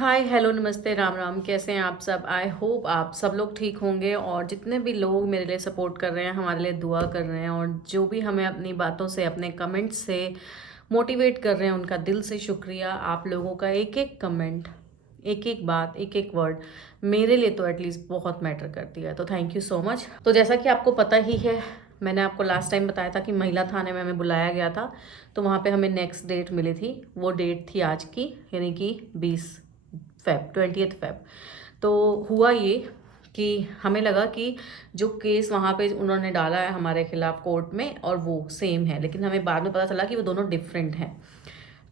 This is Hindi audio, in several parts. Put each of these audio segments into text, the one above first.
हाय हेलो नमस्ते राम राम, कैसे हैं आप सब। आई होप आप सब लोग ठीक होंगे और जितने भी लोग मेरे लिए सपोर्ट कर रहे हैं, हमारे लिए दुआ कर रहे हैं और जो भी हमें अपनी बातों से अपने कमेंट्स से मोटिवेट कर रहे हैं, उनका दिल से शुक्रिया। आप लोगों का एक एक कमेंट, एक एक बात, एक एक वर्ड मेरे लिए तो एटलीस्ट बहुत मैटर करती है, तो थैंक यू सो मच। तो जैसा कि आपको पता ही है, मैंने आपको लास्ट टाइम बताया था कि महिला थाने में हमें बुलाया गया था, तो वहाँ पे हमें नेक्स्ट डेट मिली थी। वो डेट थी आज की, यानी कि 20 फेब। तो हुआ ये कि हमें लगा कि जो केस वहाँ पे उन्होंने डाला है हमारे खिलाफ कोर्ट में, और वो सेम है, लेकिन हमें बाद में पता चला कि वो दोनों डिफरेंट हैं।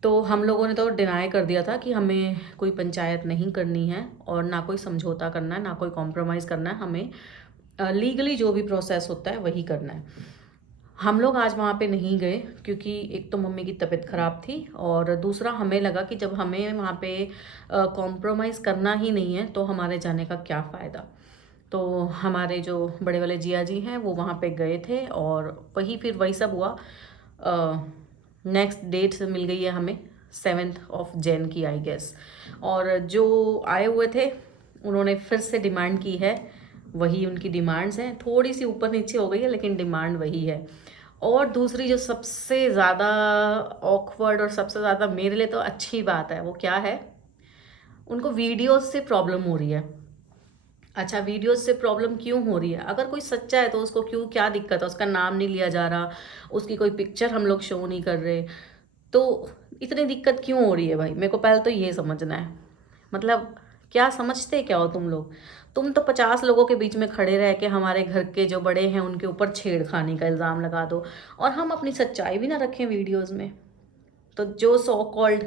तो हम लोगों ने तो डिनाई कर दिया था कि हमें कोई पंचायत नहीं करनी है और ना कोई समझौता करना है, ना कोई कॉम्प्रोमाइज़ करना है। हमें लीगली जो भी प्रोसेस होता है वही करना है। हम लोग आज वहाँ पे नहीं गए क्योंकि एक तो मम्मी की तबीयत ख़राब थी, और दूसरा हमें लगा कि जब हमें वहाँ पे कॉम्प्रोमाइज़ करना ही नहीं है तो हमारे जाने का क्या फ़ायदा। तो हमारे जो बड़े वाले जिया जी हैं वो वहाँ पे गए थे, और फिर वही सब हुआ। नेक्स्ट डेट से मिल गई है हमें, 7 Jan की, आई गेस। और जो आए हुए थे उन्होंने फिर से डिमांड की है, वही उनकी डिमांड्स हैं, थोड़ी सी ऊपर नीचे हो गई है लेकिन डिमांड वही है। और दूसरी जो सबसे ज़्यादा ऑकवर्ड और सबसे ज़्यादा मेरे लिए तो अच्छी बात है, वो क्या है, उनको वीडियोस से प्रॉब्लम हो रही है। अच्छा, वीडियोस से प्रॉब्लम क्यों हो रही है? अगर कोई सच्चा है तो उसको क्यों, क्या दिक्कत है? उसका नाम नहीं लिया जा रहा, उसकी कोई पिक्चर हम लोग शो नहीं कर रहे, तो इतनी दिक्कत क्यों हो रही है भाई? मेरे को पहले तो ये समझना है। मतलब क्या समझते क्या हो तुम लोग? तुम तो 50 लोगों के बीच में खड़े रह के हमारे घर के जो बड़े हैं उनके ऊपर छेड़खानी का इल्ज़ाम लगा दो, और हम अपनी सच्चाई भी ना रखें वीडियोस में। तो जो सो कॉल्ड,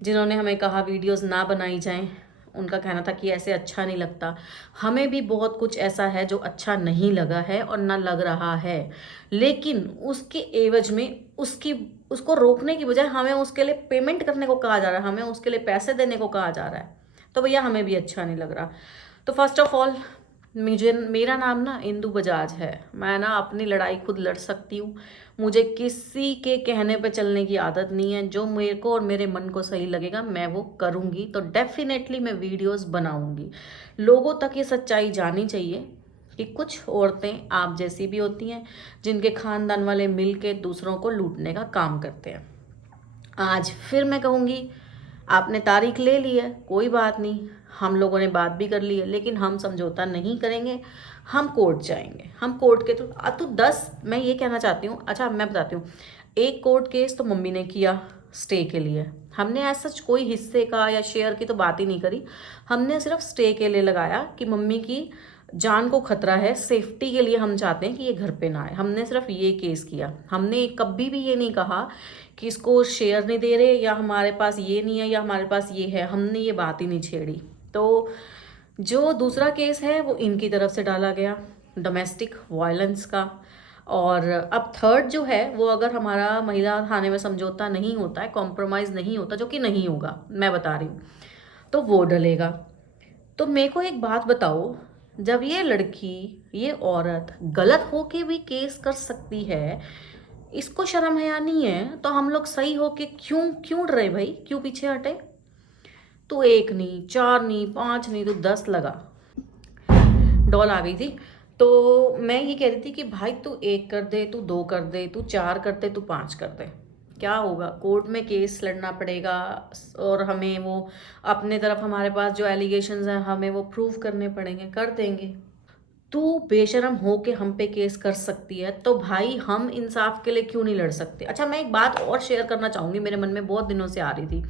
जिन्होंने हमें कहा वीडियोस ना बनाई जाएं, उनका कहना था कि ऐसे अच्छा नहीं लगता। हमें भी बहुत कुछ ऐसा है जो अच्छा नहीं लगा है और ना लग रहा है, लेकिन उसके एवज में उसको रोकने की बजाय हमें उसके लिए पेमेंट करने को कहा जा रहा है, हमें उसके लिए पैसे देने को कहा जा रहा है। तो भैया हमें भी अच्छा नहीं लग रहा। तो फर्स्ट ऑफ ऑल, मेरा नाम ना इंदु बजाज है। मैं ना अपनी लड़ाई खुद लड़ सकती हूँ। मुझे किसी के कहने पे चलने की आदत नहीं है। जो मेरे को और मेरे मन को सही लगेगा मैं वो करूँगी। तो डेफिनेटली मैं वीडियोस बनाऊँगी। लोगों तक ये सच्चाई जानी चाहिए कि कुछ औरतें आप जैसी भी होती हैं, जिनके खानदान वाले मिल के दूसरों को लूटने का काम करते हैं। आज फिर मैं कहूँगी, आपने तारीख ले ली है, कोई बात नहीं, हम लोगों ने बात भी कर ली है, लेकिन हम समझौता नहीं करेंगे। हम कोर्ट जाएंगे, हम कोर्ट के थ्रू तो 10, मैं ये कहना चाहती हूँ। अच्छा मैं बताती हूँ, एक कोर्ट केस तो मम्मी ने किया स्टे के लिए। हमने ऐसा कोई हिस्से का या शेयर की तो बात ही नहीं करी। हमने सिर्फ स्टे के लिए लगाया कि मम्मी की जान को खतरा है, सेफ्टी के लिए हम चाहते हैं कि ये घर पे ना आए। हमने सिर्फ ये केस किया। हमने कभी भी ये नहीं कहा कि इसको शेयर नहीं दे रहे, या हमारे पास ये नहीं है, या हमारे पास ये है। हमने ये बात ही नहीं छेड़ी। तो जो दूसरा केस है वो इनकी तरफ से डाला गया, डोमेस्टिक वायलेंस का। और अब थर्ड जो है वो, अगर हमारा महिला थाने में समझौता नहीं होता है, कॉम्प्रोमाइज़ नहीं होता, जो कि नहीं होगा, मैं बता रही हूँ, तो वो डलेगा। तो मेरे को एक बात बताओ, जब ये लड़की, ये औरत गलत होके भी केस कर सकती है, इसको शर्म हया नहीं है, तो हम लोग सही होके क्यों क्यों डरे भाई? क्यों पीछे हटे? तू एक नहीं, चार नहीं, पांच नहीं, तू 10 लगा। डॉल आ गई थी। तो मैं ये कह रही थी कि भाई तू एक कर दे, तू दो कर दे, तू चार कर दे, तू पांच कर दे, क्या होगा? कोर्ट में केस लड़ना पड़ेगा, और हमें वो अपने तरफ, हमारे पास जो एलिगेशंस हैं हमें वो प्रूव करने पड़ेंगे, कर देंगे। तू बेशरम हो के हम पे केस कर सकती है, तो भाई हम इंसाफ के लिए क्यों नहीं लड़ सकते? अच्छा मैं एक बात और शेयर करना चाहूंगी, मेरे मन में बहुत दिनों से आ रही थी।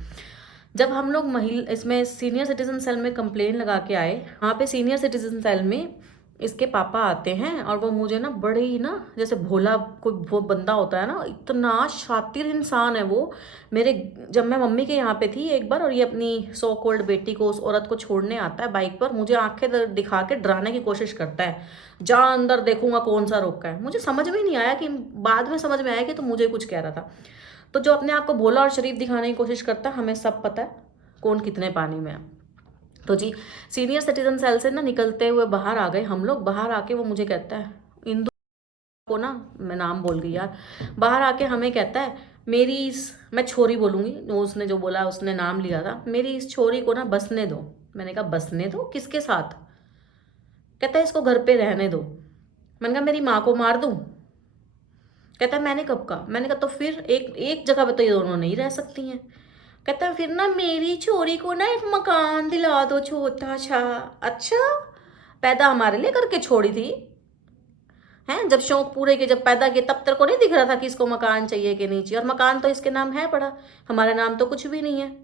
जब हम लोग महिला इसमें सीनियर सिटीजन सेल में कंप्लेन लगा के आए, वहाँ पे सीनियर सिटीजन सेल में इसके पापा आते हैं, और वो मुझे ना बड़े ही ना, जैसे भोला कोई वो बंदा होता है ना, इतना शातिर इंसान है वो। मेरे, जब मैं मम्मी के यहाँ पे थी एक बार, और ये अपनी सो कॉल्ड बेटी को, उस औरत को छोड़ने आता है बाइक पर, मुझे आंखें दिखा के डराने की कोशिश करता है, जा अंदर देखूंगा कौन सा रोका है। मुझे समझ में नहीं आया, कि बाद में समझ में आया कि तो मुझे कुछ कह रहा था। तो जो अपने आप को भोला और शरीफ दिखाने की कोशिश करता है, हमें सब पता है कौन कितने पानी में है। तो जी, सीनियर सिटीजन सेल से ना निकलते हुए बाहर आ गए हम लोग। बाहर आके वो मुझे कहता है, इंदु को ना, मैं नाम बोल गई यार, बाहर आके हमें कहता है, मेरी इस, मैं छोरी बोलूँगी, वो उसने जो बोला उसने नाम लिया था, मेरी इस छोरी को ना बसने दो। मैंने कहा बसने दो किसके साथ? कहता है इसको घर पे रहने दो। मैंने कहा मेरी माँ को मार दूँ? कहता है मैंने कब कहा? मैंने कहा तो फिर एक एक जगह पे तो ये दोनों नहीं रह सकती हैं। कहता है फिर ना मेरी छोरी को ना एक मकान दिला दो छोटा सा। अच्छा, पैदा हमारे लिए करके छोड़ी थी हैं? जब शौक पूरे के, जब पैदा किए तब तेरे को नहीं दिख रहा था कि इसको मकान चाहिए कि नहीं चाहिए? और मकान तो इसके नाम है पड़ा, हमारे नाम तो कुछ भी नहीं है।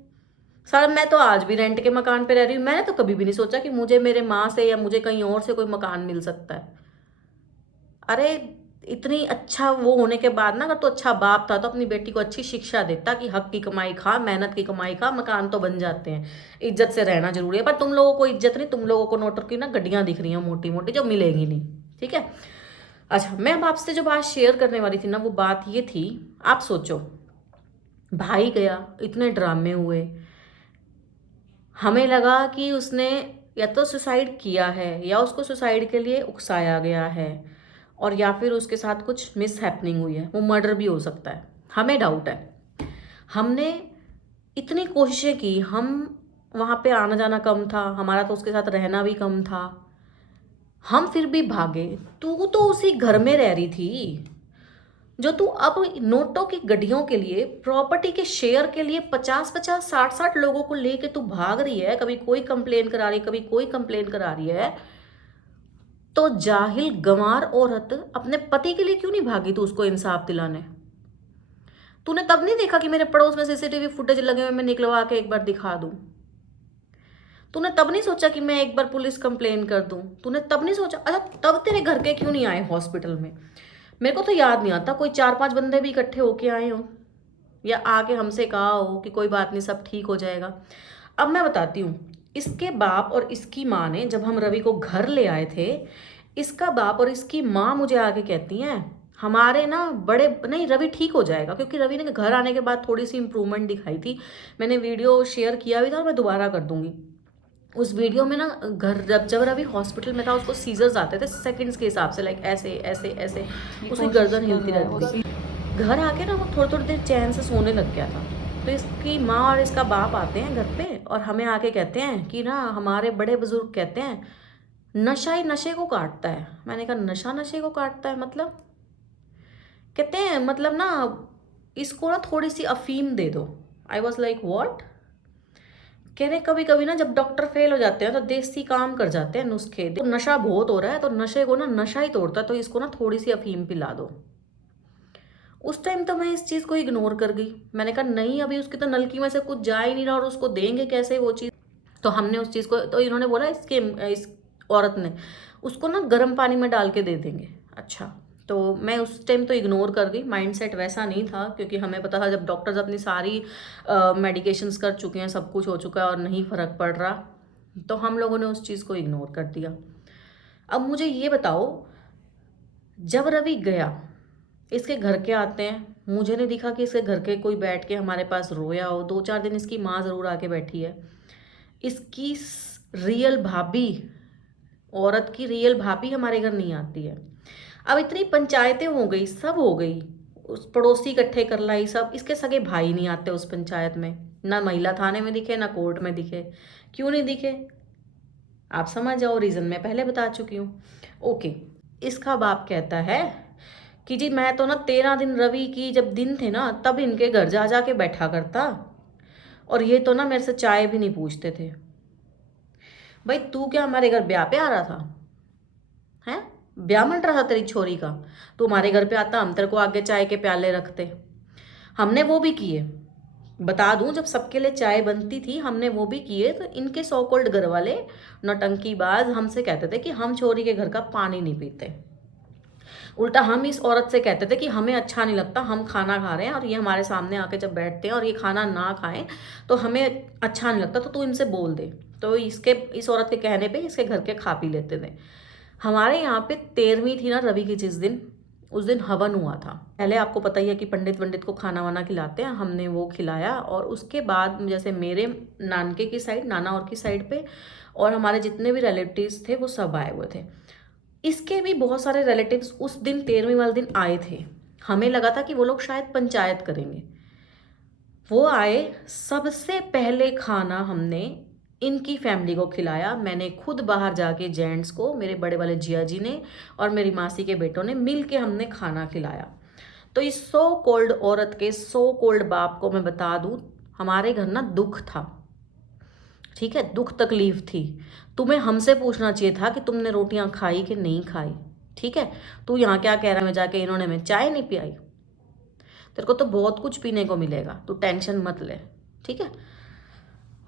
सर मैं तो आज भी रेंट के मकान पे रह रही हूँ, मैंने तो कभी भी नहीं सोचा कि मुझे मेरे माँ से या मुझे कहीं और से कोई मकान मिल सकता है। अरे इतनी अच्छा वो होने के बाद ना, अगर तो अच्छा बाप था तो अपनी बेटी को अच्छी शिक्षा देता कि हक की कमाई खा, मेहनत की कमाई खा, मकान तो बन जाते हैं, इज्जत से रहना जरूरी है। पर तुम लोगों को इज्जत नहीं, तुम लोगों को नोटर की ना गड्डियां दिख रही हैं मोटी मोटी, जो मिलेगी नहीं। ठीक है। अच्छा, मैं अब आपसे जो बात शेयर करने वाली थी ना, वो बात ये थी, आप सोचो भाई गया, इतने ड्रामे हुए, हमें लगा कि उसने या तो सुसाइड किया है या उसको सुसाइड के लिए उकसाया गया है, और या फिर उसके साथ कुछ मिस हैपनिंग हुई है, वो मर्डर भी हो सकता है, हमें डाउट है। हमने इतनी कोशिशें की, हम वहाँ पे आना जाना कम था हमारा, तो उसके साथ रहना भी कम था, हम फिर भी भागे। तू तो उसी घर में रह रही थी जो तू अब नोटों की गड्डियों के लिए, प्रॉपर्टी के शेयर के लिए 50-50, 60-60 लोगों को लेके तू भाग रही है। कभी कोई कंप्लेन करा रही है, कभी कोई कंप्लेन करा रही है। तो जाहिल गंवार औरत अपने पति के लिए क्यों नहीं भागी तू उसको इंसाफ दिलाने? तूने तब नहीं देखा कि मेरे पड़ोस में सीसीटीवी फुटेज लगे हुए, मैं निकलवा के एक बार दिखा दूं? तूने तब नहीं सोचा कि मैं एक बार पुलिस कंप्लेन कर दूं? तूने तब नहीं सोचा? अच्छा, तब तेरे घर के क्यों नहीं आए हॉस्पिटल में? मेरे को तो याद नहीं आता, कोई 4-5 बंदे भी इकट्ठे होके आए हो या आके हमसे कहा हो कि कोई बात नहीं सब ठीक हो जाएगा। अब मैं बताती हूँ, इसके बाप और इसकी माँ ने, जब हम रवि को घर ले आए थे, इसका बाप और इसकी माँ मुझे आके कहती हैं हमारे ना बड़े, नहीं रवि ठीक हो जाएगा, क्योंकि रवि ने घर आने के बाद थोड़ी सी इंप्रूवमेंट दिखाई थी। मैंने वीडियो शेयर किया भी था और मैं दोबारा कर दूंगी। उस वीडियो में ना, घर जब जब रवि हॉस्पिटल में था उसको सीजर्स आते थे सेकंड्स के हिसाब से, लाइक ऐसे ऐसे ऐसे, उसकी गर्दन हिलती रहती थी। घर आके ना वो थोड़ी थोड़ी देर चैन से सोने लग गया था। तो इसकी माँ और इसका बाप आते हैं घर पे और हमें आके कहते हैं कि ना हमारे बड़े बुजुर्ग कहते हैं नशा ही नशे को काटता है। मैंने कहा नशा नशे को काटता है मतलब? कहते हैं मतलब ना इसको ना थोड़ी सी अफीम दे दो। I was like what? कह रहे कभी कभी ना जब डॉक्टर फेल हो जाते हैं तो देसी काम कर जाते हैं नुस्खे, तो नशा बहुत हो रहा है तो नशे को ना नशा ही तोड़ता है, तो इसको ना थोड़ी सी अफीम पिला दो। उस टाइम तो मैं इस चीज़ को इग्नोर कर गई। मैंने कहा नहीं, अभी उसकी तो नलकी में से कुछ जा ही नहीं रहा और उसको देंगे कैसे वो चीज़? तो हमने उस चीज़ को, तो इन्होंने बोला इसके, इस औरत ने, उसको ना गर्म पानी में डाल के दे देंगे। अच्छा, तो मैं उस टाइम तो इग्नोर कर गई, माइंडसेट वैसा नहीं था, क्योंकि हमें पता था जब डॉक्टर्स अपनी सारी मेडिकेशंस कर चुके हैं, सब कुछ हो चुका है और नहीं फ़र्क पड़ रहा, तो हम लोगों ने उस चीज़ को इग्नोर कर दिया। अब मुझे ये बताओ, जब रवि गया, इसके घर के आते हैं, मुझे नहीं दिखा कि इसके घर के कोई बैठ के हमारे पास रोया हो। 2-4 दिन इसकी माँ ज़रूर आके बैठी है। इसकी रियल भाभी, औरत की रियल भाभी हमारे घर नहीं आती है। अब इतनी पंचायतें हो गई, सब हो गई, उस पड़ोसी इकट्ठे कर लाई सब, इसके सगे भाई नहीं आते उस पंचायत में, ना महिला थाने में दिखे ना कोर्ट में दिखे। क्यों नहीं दिखे? आप समझ जाओ रीज़न, मैं पहले बता चुकी हूँ। ओके, इसका बाप कहता है कि जी मैं तो ना 13 दिन रवि की जब दिन थे ना तब इनके घर जा जा के बैठा करता, और ये तो ना मेरे से चाय भी नहीं पूछते थे। भाई तू क्या हमारे घर ब्याह पे आ रहा था? हैं? ब्याह मंड रहा था तेरी छोरी का? तू हमारे घर पे आता, हम तेरे को आगे चाय के प्याले रखते। हमने वो भी किए, बता दूं, जब सबके लिए चाय बनती थी हमने वो भी किए। तो इनके सो कॉल्ड घर वाले नौटंकीबाज हमसे कहते थे कि हम छोरी के घर का पानी नहीं पीते। उल्टा हम इस औरत से कहते थे कि हमें अच्छा नहीं लगता, हम खाना खा रहे हैं और ये हमारे सामने आके जब बैठते हैं और ये खाना ना खाएं तो हमें अच्छा नहीं लगता, तो तू इनसे बोल दे। तो इस औरत के कहने पे इसके घर के खा पी लेते थे। हमारे यहाँ पे 13वीं थी ना रवि की, जिस दिन, उस दिन हवन हुआ था। पहले आपको पता ही है कि पंडित को खाना वाना खिलाते हैं, हमने वो खिलाया। और उसके बाद जैसे मेरे नानके की साइड, नाना और की साइड पे, और हमारे जितने भी रिलेटिव्स थे वो सब आए हुए थे। इसके भी बहुत सारे रिलेटिव्स उस दिन 13वीं वाले दिन आए थे। हमें लगा था कि वो लोग शायद पंचायत करेंगे। वो आए, सबसे पहले खाना हमने इनकी फैमिली को खिलाया। मैंने खुद बाहर जाके जेंट्स को, मेरे बड़े वाले जिया जी ने और मेरी मासी के बेटों ने मिल के हमने खाना खिलाया। तो इस सो कोल्ड औरत के सो कोल्ड बाप को मैं बता दूं, हमारे घर ना दुख था, ठीक है, दुख तकलीफ थी। तुम्हें हमसे पूछना चाहिए था कि तुमने रोटियां खाई कि नहीं खाई, ठीक है। तू यहाँ क्या कह रहा है, मैं जाके इन्होंने मैं चाय नहीं पिलाई। तेरे को तो बहुत कुछ पीने को मिलेगा, तू टेंशन मत ले, ठीक है।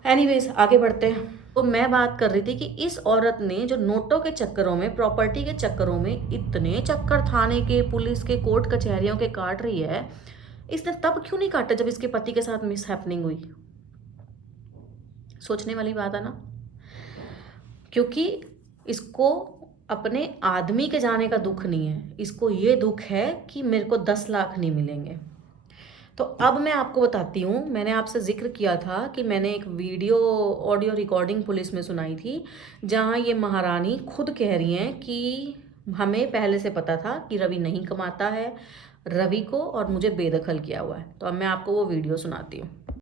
एनीवेज आगे बढ़ते हैं। तो मैं बात कर रही थी कि इस औरत ने जो नोटों के चक्करों में, प्रॉपर्टी के चक्करों में इतने चक्कर थाने के, पुलिस के, कोर्ट कचहरियों के काट रही है, इसने तब क्यों नहीं काटा जब इसके पति के साथ मिस हैपनिंग हुई? सोचने वाली बात है ना। क्योंकि इसको अपने आदमी के जाने का दुख नहीं है, इसको ये दुख है कि मेरे को 10 लाख नहीं मिलेंगे। तो अब मैं आपको बताती हूँ, मैंने आपसे जिक्र किया था कि मैंने एक वीडियो ऑडियो रिकॉर्डिंग पुलिस में सुनाई थी, जहाँ ये महारानी खुद कह रही हैं कि हमें पहले से पता था कि रवि नहीं कमाता है, रवि को और मुझे बेदखल किया हुआ है। तो अब मैं आपको वो वीडियो सुनाती हूँ।